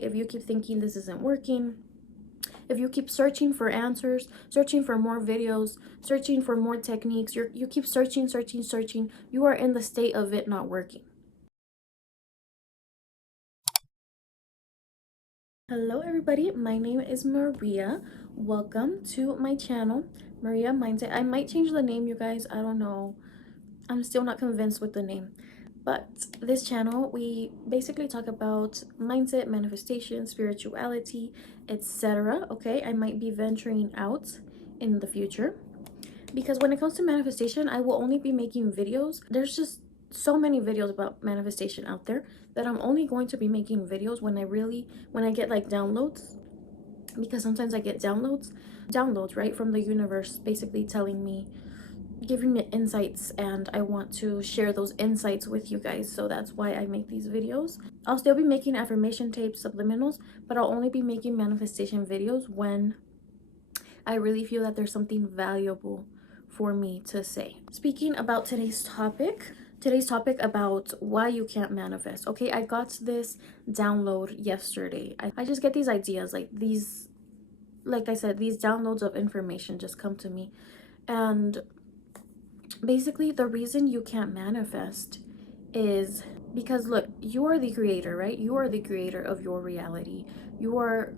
If you keep thinking this isn't working, if you keep searching for answers, searching for more videos, searching for more techniques, you keep searching, you are in the state of it not working. Hello everybody, my name is Maria. Welcome to my channel, Maria Mindset. I might change the name, you guys. I don't know. I'm still not convinced with the name. But this channel, we basically talk about mindset, manifestation, spirituality, etc. Okay, I might be venturing out in the future because when it comes to manifestation, I will only be making videos. There's just so many videos about manifestation out there that I'm only going to be making videos when I get like downloads, because sometimes I get downloads, right, from the universe, basically telling me, giving me insights, and I want to share those insights with you guys. So that's why I make these videos. I'll still be making affirmation tapes, subliminals, but I'll only be making manifestation videos when I really feel that there's something valuable for me to say. Speaking about today's topic about why you can't manifest. Okay, I got this download yesterday. I just get these ideas, like I said, these downloads of information just come to me. And basically the reason you can't manifest is because, look, you are the creator, right? You are the creator of your reality. You are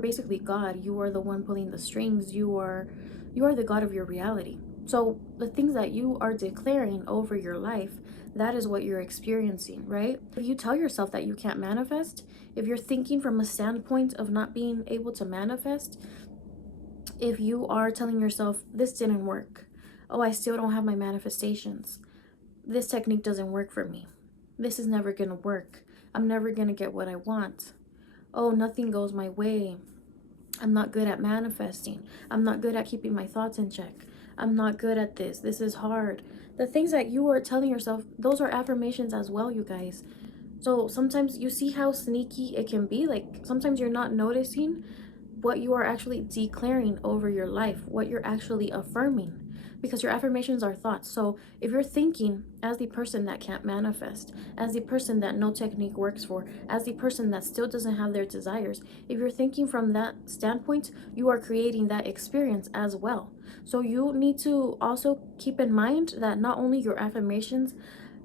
basically God. You are the one pulling the strings. You are the God of your reality. So the things that you are declaring over your life, that is what you're experiencing, right? If you tell yourself that you can't manifest, if you're thinking from a standpoint of not being able to manifest, if you are telling yourself this didn't work, oh, I still don't have my manifestations, this technique doesn't work for me, this is never gonna work, I'm never gonna get what I want, oh, nothing goes my way, I'm not good at manifesting, I'm not good at keeping my thoughts in check, I'm not good at this is hard. The things that you are telling yourself, those are affirmations as well, you guys. So sometimes you see how sneaky it can be. Like, sometimes you're not noticing what you are actually declaring over your life, what you're actually affirming, because your affirmations are thoughts. So if you're thinking as the person that can't manifest, as the person that no technique works for, as the person that still doesn't have their desires, if you're thinking from that standpoint, you are creating that experience as well. So you need to also keep in mind that not only your affirmations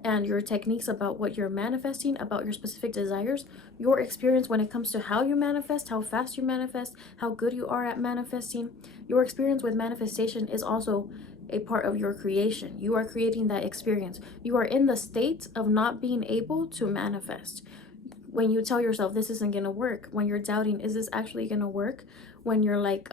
and your techniques about what you're manifesting, about your specific desires, your experience when it comes to how you manifest, how fast you manifest, how good you are at manifesting, your experience with manifestation is also a part of your creation. You are creating that experience. You are in the state of not being able to manifest. When you tell yourself this isn't gonna work, when you're doubting, is this actually gonna work? When you're like,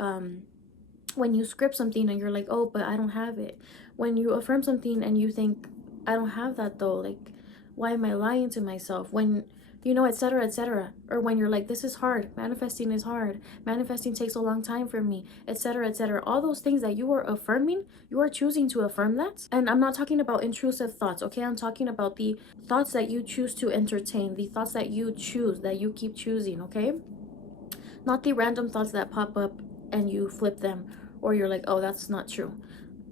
when you script something and you're like, oh, but I don't have it. When you affirm something and you think, I don't have that though, like, why am I lying to myself? When, etc., etc. Or when you're like, this is hard, manifesting is hard, manifesting takes a long time for me, etc., etc. All those things that you are affirming, you are choosing to affirm that. And I'm not talking about intrusive thoughts, okay? I'm talking about the thoughts that you choose to entertain, the thoughts that you choose, that you keep choosing, okay? Not the random thoughts that pop up and you flip them, or you're like, oh, that's not true.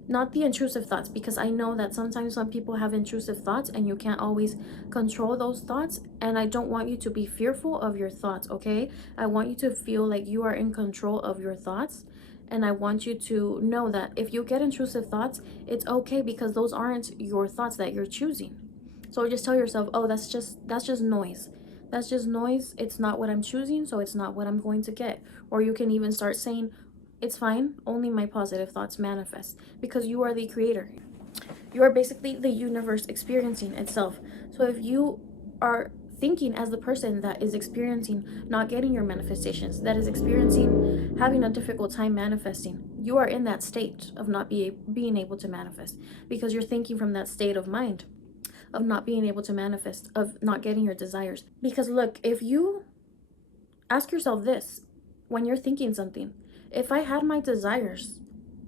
Not the intrusive thoughts, because I know that sometimes some people have intrusive thoughts and you can't always control those thoughts. And I don't want you to be fearful of your thoughts, okay? I want you to feel like you are in control of your thoughts. And I want you to know that if you get intrusive thoughts, it's okay, because those aren't your thoughts that you're choosing. So just tell yourself, oh, that's just noise. That's just noise. It's not what I'm choosing, so it's not what I'm going to get. Or you can even start saying, it's fine, only my positive thoughts manifest, because you are the creator. You are basically the universe experiencing itself. So if you are thinking as the person that is experiencing not getting your manifestations, that is experiencing having a difficult time manifesting, you are in that state of not being able to manifest, because you're thinking from that state of mind of not being able to manifest, of not getting your desires. Because look, if you ask yourself this when you're thinking something, if I had my desires,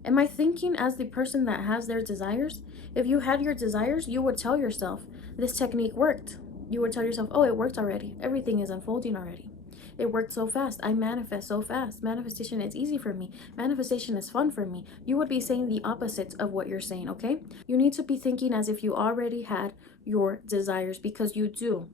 am I thinking as the person that has their desires? If you had your desires, you would tell yourself, this technique worked. You would tell yourself, oh, it worked already. Everything is unfolding already. It worked so fast. I manifest so fast. Manifestation is easy for me. Manifestation is fun for me. You would be saying the opposite of what you're saying, okay? You need to be thinking as if you already had your desires, because you do.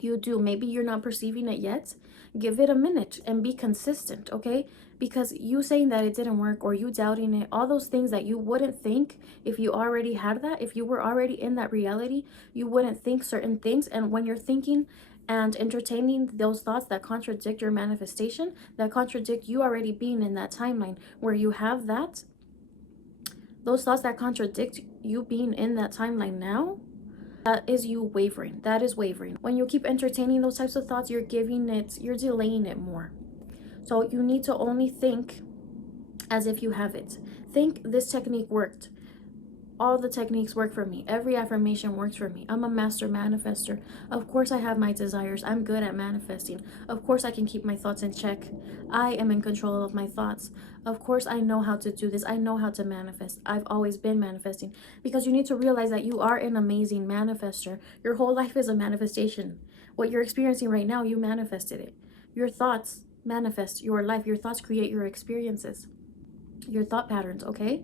You do. Maybe you're not perceiving it yet. Give it a minute and be consistent, okay? Because you saying that it didn't work, or you doubting it, all those things that you wouldn't think if you already had that, if you were already in that reality, you wouldn't think certain things. And when you're thinking and entertaining those thoughts that contradict your manifestation, that contradict you already being in that timeline where you have that, those thoughts that contradict you being in that timeline now, that is you wavering. That is wavering. When you keep entertaining those types of thoughts, you're delaying it more. So you need to only think as if you have it. Think this technique worked. All the techniques work for me. Every affirmation works for me. I'm a master manifester. Of course I have my desires. I'm good at manifesting. Of course I can keep my thoughts in check. I am in control of my thoughts. Of course I know how to do this. I know how to manifest. I've always been manifesting. Because you need to realize that you are an amazing manifester. Your whole life is a manifestation. What you're experiencing right now, you manifested it. Your thoughts manifest your life. Your thoughts create your experiences, your thought patterns, okay?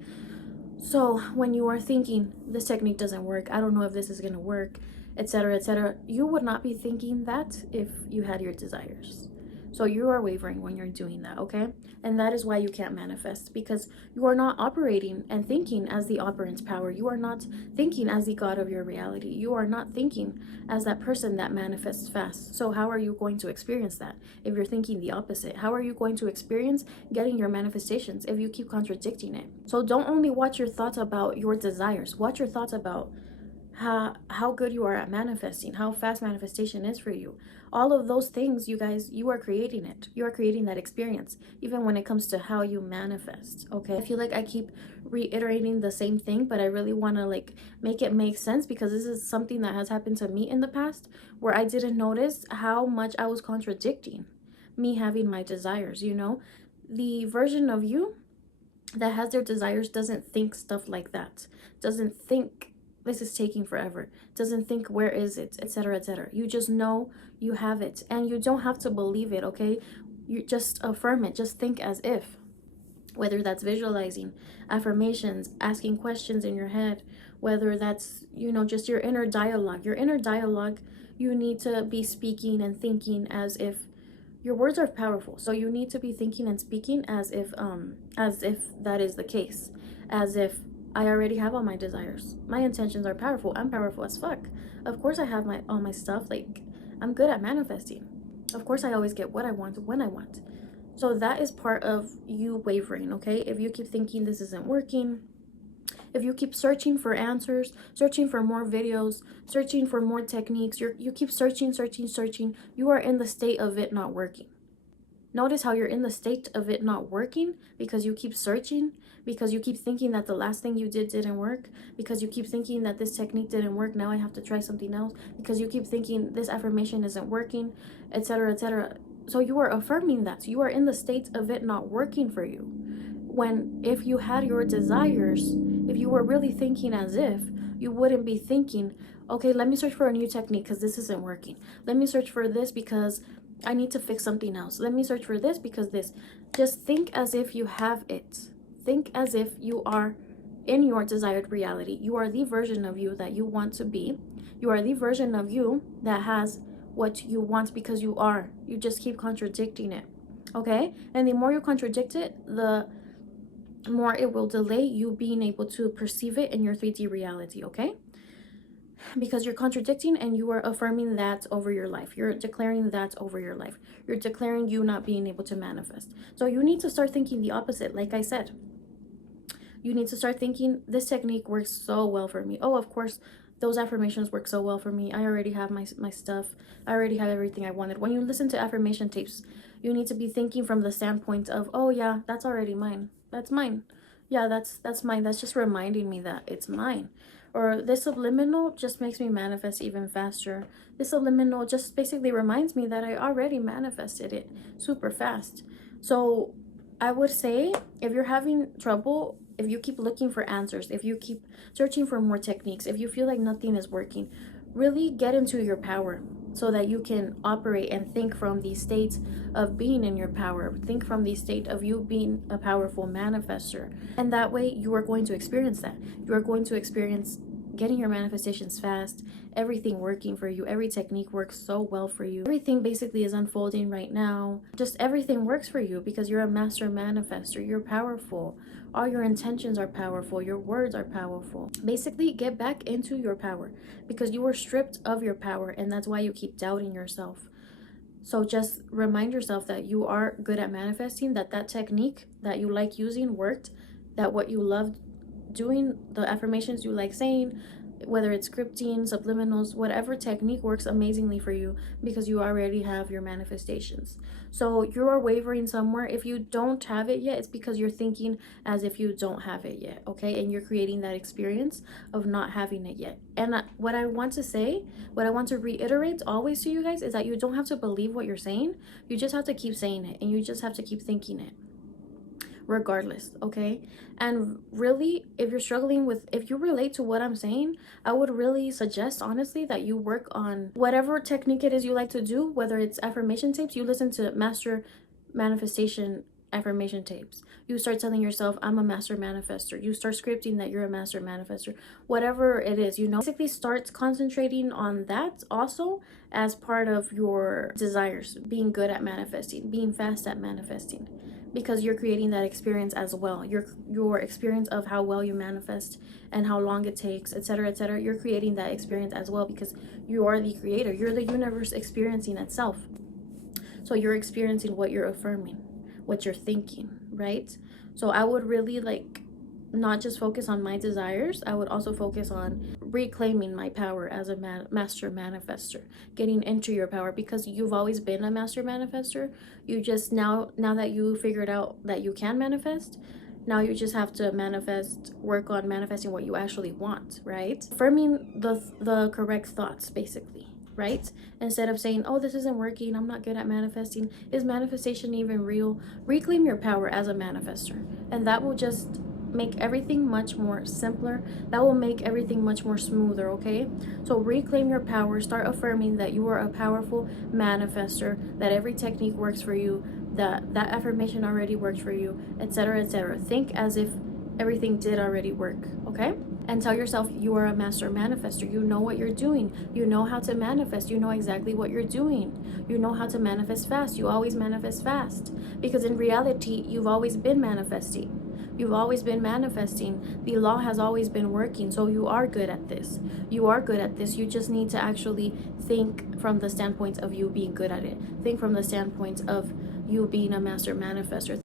So when you are thinking this technique doesn't work, I don't know if this is going to work, etc., you would not be thinking that if you had your desires. So you are wavering when you're doing that, okay? And that is why you can't manifest, because you are not operating and thinking as the operant's power. You are not thinking as the God of your reality. You are not thinking as that person that manifests fast. So how are you going to experience that if you're thinking the opposite? How are you going to experience getting your manifestations if you keep contradicting it? So don't only watch your thoughts about your desires. Watch your thoughts about how good you are at manifesting, how fast manifestation is for you. All of those things, you guys, you are creating it. You are creating that experience, even when it comes to how you manifest, okay? I feel like I keep reiterating the same thing, but I really want to like make it make sense, because this is something that has happened to me in the past where I didn't notice how much I was contradicting me having my desires, you know? The version of you that has their desires doesn't think stuff like that, doesn't think this is taking forever, doesn't think where is it, etc. You just know you have it, and you don't have to believe it, okay? You just affirm it. Just think as if, whether that's visualizing, affirmations, asking questions in your head, whether that's, you know, just your inner dialogue. You need to be speaking and thinking as if your words are powerful. So you need to be thinking and speaking as if that is the case, as if I already have all my desires. My intentions are powerful. I'm powerful as fuck. Of course I have all my stuff. Like, I'm good at manifesting. Of course I always get what I want when I want. So that is part of you wavering, okay? If you keep thinking this isn't working, if you keep searching for answers, searching for more videos, searching for more techniques, you keep searching, you are in the state of it not working. Notice how you're in the state of it not working because you keep searching, because you keep thinking that the last thing you didn't work, because you keep thinking that this technique didn't work, now I have to try something else, because you keep thinking this affirmation isn't working, etc. So you are affirming that. You are in the state of it not working for you. When if you had your desires, if you were really thinking as if, you wouldn't be thinking, okay, let me search for a new technique because this isn't working. Let me search for this because I need to fix something else. Let me search for this because this. Just think as if you have it. Think as if you are in your desired reality. You are the version of you that you want to be. You are the version of you that has what you want, because you are. You just keep contradicting it. Okay? And the more you contradict it, the more it will delay you being able to perceive it in your 3D reality, okay? Because you're contradicting and you are affirming that over your life. You're declaring that over your life. You're declaring you not being able to manifest. So you need to start thinking the opposite. Like I said, you need to start thinking, this technique works so well for me. Oh, of course, those affirmations work so well for me. I already have my stuff. I already have everything I wanted. When you listen to affirmation tapes, you need to be thinking from the standpoint of, oh yeah, that's already mine. That's mine. Yeah, that's mine. That's just reminding me that it's mine. Or this subliminal just makes me manifest even faster. This subliminal just basically reminds me that I already manifested it super fast. So I would say, if you're having trouble, if you keep looking for answers, if you keep searching for more techniques, if you feel like nothing is working, really get into your power so that you can operate and think from the state of being in your power. Think from the state of you being a powerful manifester. And that way you are going to experience that. You are going to experience getting your manifestations fast, everything working for you, every technique works so well for you. Everything basically is unfolding right now. Just everything works for you because you're a master manifester. You're powerful. All your intentions are powerful. Your words are powerful. Basically, get back into your power because you were stripped of your power, and that's why you keep doubting yourself. So just remind yourself that you are good at manifesting, that technique that you like using worked, that what you loved doing, the affirmations you like saying, whether it's scripting, subliminals, whatever technique works amazingly for you because you already have your manifestations. So you are wavering somewhere. If you don't have it yet, it's because you're thinking as if you don't have it yet, okay? And you're creating that experience of not having it yet. And what I want to say, what I want to reiterate always to you guys is that you don't have to believe what you're saying. You just have to keep saying it, and you just have to keep thinking it regardless, okay? And really, if you're struggling with, if you relate to what I'm saying, I would really suggest honestly that you work on whatever technique it is you like to do, whether it's affirmation tapes. You listen to master manifestation affirmation tapes. You start telling yourself, I'm a master manifester. You start scripting that you're a master manifester. Whatever it is, you know, basically start concentrating on that also as part of your desires, being good at manifesting, being fast at manifesting, because you're creating that experience as well. Your experience of how well you manifest and how long it takes, etc., etc. You're creating that experience as well because you are the creator. You're the universe experiencing itself. So you're experiencing what you're affirming, what you're thinking, right? So I would really not just focus on my desires. I would also focus on reclaiming my power as a master manifester, getting into your power, because you've always been a master manifester. You just now that you figured out that you can manifest, now you just have to work on manifesting what you actually want, right? Affirming the correct thoughts, basically, right? Instead of saying, oh, this isn't working, I'm not good at manifesting, is manifestation even real? Reclaim your power as a manifester, and that will just make everything much more simpler. That will make everything much more smoother, okay? So reclaim your power. Start affirming that you are a powerful manifester, that every technique works for you, that affirmation already works for you, etc., etc. Think as if everything did already work, okay? And tell yourself you are a master manifester. You know what you're doing. You know how to manifest. You know exactly what you're doing. You know how to manifest fast. You always manifest fast because in reality, you've always been manifesting. You've always been manifesting. The law has always been working. So you are good at this. You are good at this. You just need to actually think from the standpoint of you being good at it. Think from the standpoint of you being a master manifester.